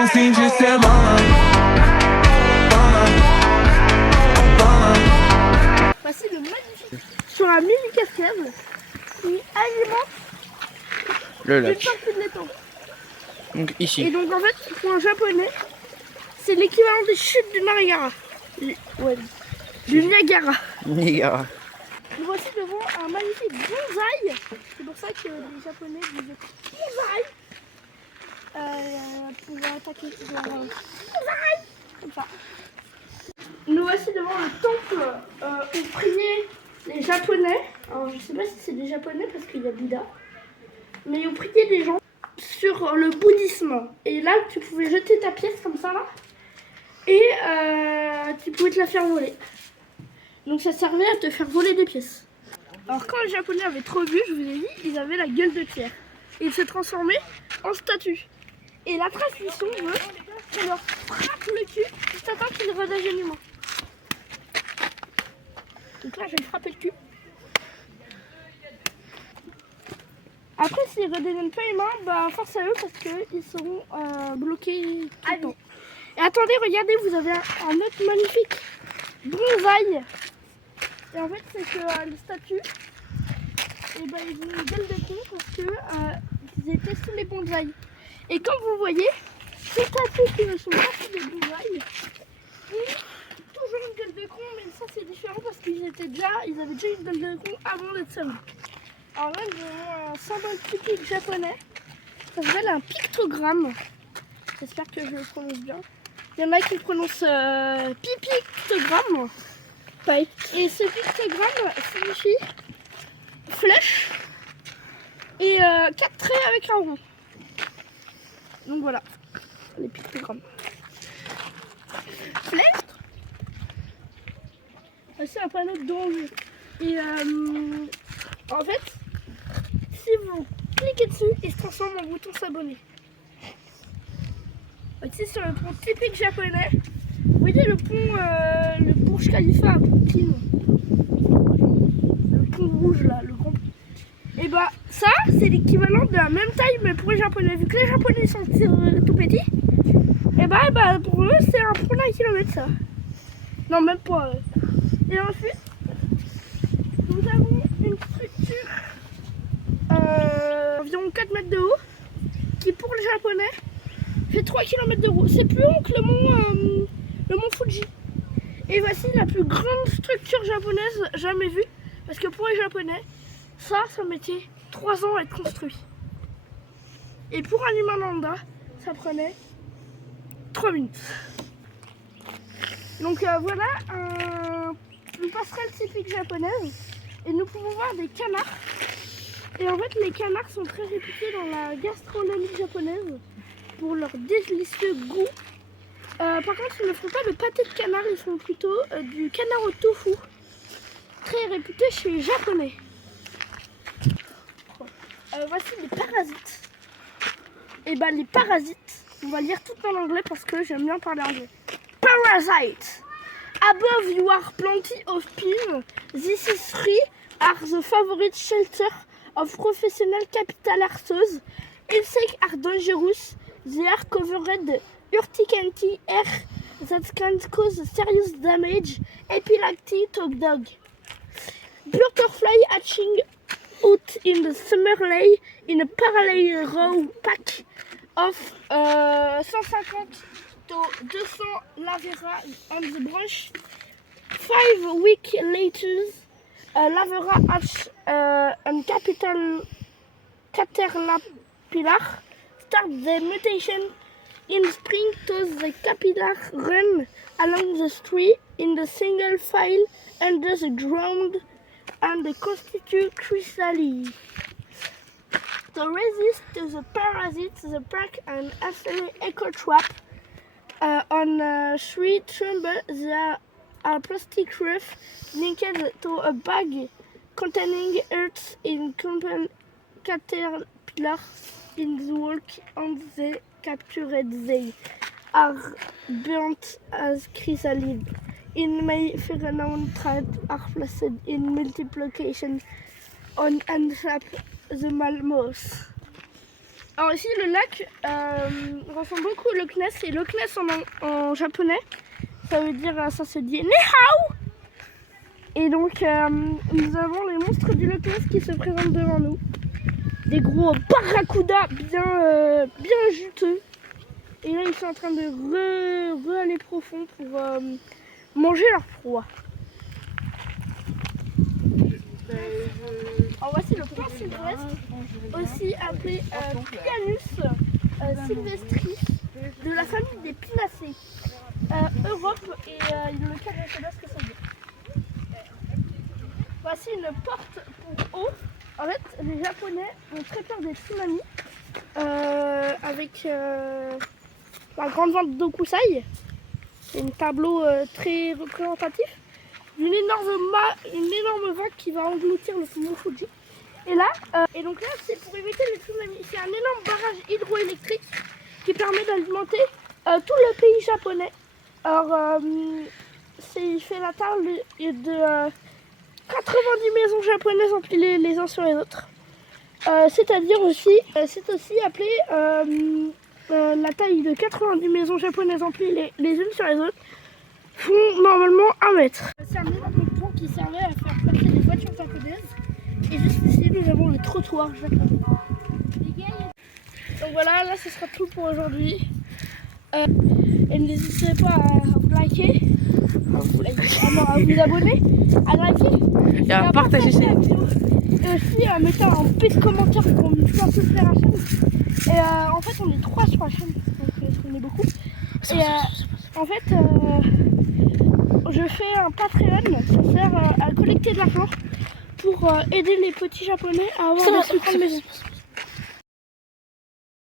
assim de semana. Voici le magnifique sur un mini cascade qui alimente Le une lac. partie de l'étang. Donc Et ici. donc en fait, pour un japonais, c'est l'équivalent des chutes du Niagara. Ouais, du Niagara. Niagara. Nous voici devant un magnifique bonsaï. C'est pour ça que les japonais disent bonsaï. Pour attaquer genre bonsaï. Comme ça. Nous voici devant le temple où priaient les japonais. Alors je sais pas si c'est des japonais parce qu'il y a Bouddha. Mais où priaient des gens sur le bouddhisme. Et là, tu pouvais jeter ta pièce comme ça là. Et tu pouvais te la faire voler. Donc ça servait à te faire voler des pièces. Alors quand les japonais avaient trop bu, je vous ai dit, ils avaient la gueule de pierre. Et ils se transformaient en statue. Et la tradition veut qu'on leur frappe le cul jusqu'à temps qu'ils redeviennent humains. Donc là je vais me frapper le cul. Après s'ils redeviennent pas humains, bah force à eux parce qu'ils seront bloqués tout le temps. Et attendez, regardez, vous avez un autre magnifique bonsaï. Et en fait, c'est que les statues, et ben, ils ont une gueule de con parce que ils étaient sous les bonsaïs. Et comme vous voyez, ces statues qui ne sont pas sous les bonsaïs ont toujours une gueule de con, mais ça c'est différent parce qu'ils avaient déjà une gueule de con avant d'être seuls. Alors là, nous avons un symbole typique japonais. Ça s'appelle un pictogramme. J'espère que je le prononce bien. Il y en a qui le prononcent pictogramme. Ouais. Et ce pictogramme signifie flèche et 4 traits avec un rond. Donc voilà, les pictogrammes. Flèche. C'est un panneau de danger. Et en fait, si vous cliquez dessus, il se transforme en bouton s'abonner. Ici sur le pont typique japonais, vous voyez le pont, le Burj Khalifa à Brooklyn, le pont rouge là, le grand. Et bah ça c'est l'équivalent de la même taille mais pour les japonais, vu que les japonais sont tout petits, et bah pour eux c'est un pont d'un kilomètre ça. Non même pas. Et ensuite, nous avons une structure environ 4 mètres de haut qui pour les japonais fait 3 km de haut. C'est plus haut que le mont Fuji. Et voici la plus grande structure japonaise jamais vue. Parce que pour les japonais, ça mettait 3 ans à être construit. Et pour un humain lambda, ça prenait 3 minutes. Donc voilà une passerelle typique japonaise. Et nous pouvons voir des canards. Et en fait, les canards sont très réputés dans la gastronomie japonaise pour leur délicieux goût. Par contre, ils ne font pas de pâté de canard, ils font plutôt du canard au tofu, très réputé chez les japonais. Voici les parasites. Et bah les parasites, on va lire tout en anglais parce que j'aime bien parler anglais. Parasite. Above you are plenty of pin. This is free are the favorite shelter of professional capital arthos. Insects are dangerous. They are covered urticant air that can cause serious damage. Epilepsy to dog. Butterfly hatching out in the summer lay in a parallel row pack of 150 to 200 lavera on the branch. 5 weeks later, lavera hatch and caterpillar start the mutation in spring to the caterpillar run along the street in the single file under the ground and constitute chrysalis. To resist the parasites, the pack and assembly echo trap on 3 chambers. There are plastic roof linked to a bag containing earth in caterpillar in the walk on the captured. They are burnt as chrysalid. In May, pheromone traps are placed in multiple locations on and trap the male mouse. Alors ici le lac ressemble beaucoup au Loch Ness, et Loch Ness en japonais, ça veut dire, ça se dit Ni hao. Et donc nous avons les monstres du Loch Ness qui se présentent devant nous. Des gros barracudas bien juteux. Et là ils sont en train de aller profond pour manger leur proie. Alors voici le pin sylvestre, aussi appelé Pianus sylvestris, de la famille des Pinacées. Europe, et le cas, je ne sais pas ce que ça veut dire. Voici une porte pour eau. En fait, les Japonais ont très peur des tsunamis avec la grande vente d'Okusai. C'est un tableau très représentatif. Une énorme vague qui va engloutir le mont Fuji. Et là, donc là, c'est pour éviter les tsunamis. C'est un énorme barrage hydroélectrique qui permet d'alimenter tout le pays japonais. Alors, il fait la taille de 90 maisons japonaises empilées les uns sur les autres. C'est-à-dire aussi, c'est aussi appelé la taille de 90 maisons japonaises empilées les unes sur les autres font normalement 1 mètre. C'est un énorme pont qui servait à faire passer les voitures japonaises. Et juste ici, nous avons le trottoir japonais. Donc voilà, là ce sera tout pour aujourd'hui. Et n'hésitez pas à vous liker, à vous abonner, à liker Et à partager cette vidéo. Et aussi à mettre un petit commentaire pour nous soutenir la chaîne. Et en fait, on est 3 sur la chaîne, donc on est beaucoup. Et en fait, je fais un Patreon qui sert à collecter de l'argent pour aider les petits japonais à avoir des super maisons.